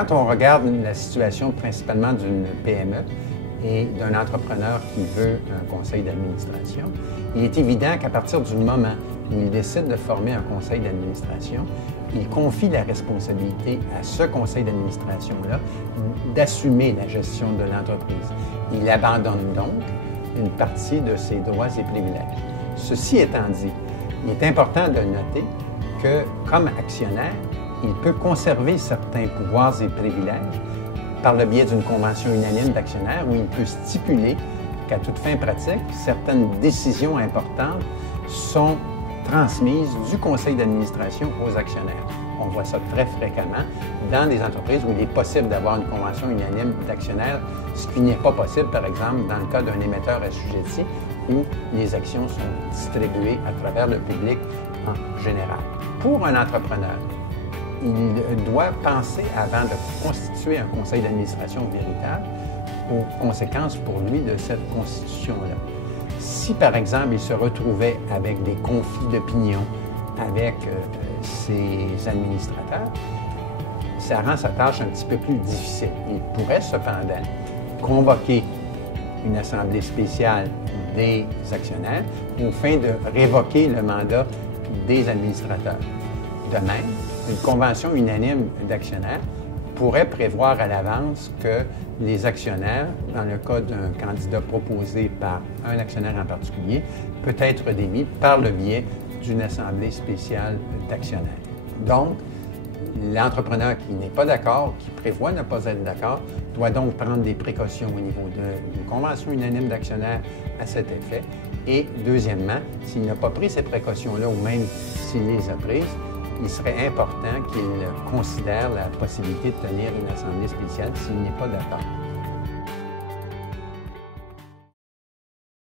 Quand on regarde la situation principalement d'une PME et d'un entrepreneur qui veut un conseil d'administration, il est évident qu'à partir du moment où il décide de former un conseil d'administration, il confie la responsabilité à ce conseil d'administration-là d'assumer la gestion de l'entreprise. Il abandonne donc une partie de ses droits et privilèges. Ceci étant dit, il est important de noter que, comme actionnaire, il peut conserver certains pouvoirs et privilèges par le biais d'une convention unanime d'actionnaires où il peut stipuler qu'à toute fin pratique, certaines décisions importantes sont transmises du conseil d'administration aux actionnaires. On voit ça très fréquemment dans des entreprises où il est possible d'avoir une convention unanime d'actionnaires, ce qui n'est pas possible, par exemple, dans le cas d'un émetteur assujetti où les actions sont distribuées à travers le public en général. Pour un entrepreneur, il doit penser, avant de constituer un conseil d'administration véritable, aux conséquences pour lui de cette constitution-là. Si, par exemple, il se retrouvait avec des conflits d'opinion avec ses administrateurs, ça rend sa tâche un petit peu plus difficile. Il pourrait cependant convoquer une assemblée spéciale des actionnaires au fin de révoquer le mandat des administrateurs. De même, une convention unanime d'actionnaires pourrait prévoir à l'avance que les actionnaires, dans le cas d'un candidat proposé par un actionnaire en particulier, peut être démis par le biais d'une assemblée spéciale d'actionnaires. Donc, l'entrepreneur qui n'est pas d'accord, qui prévoit ne pas être d'accord, doit donc prendre des précautions au niveau d'une convention unanime d'actionnaires à cet effet. Et deuxièmement, s'il n'a pas pris ces précautions-là, ou même s'il les a prises, il serait important qu'il considère la possibilité de tenir une assemblée spéciale s'il n'est pas d'accord.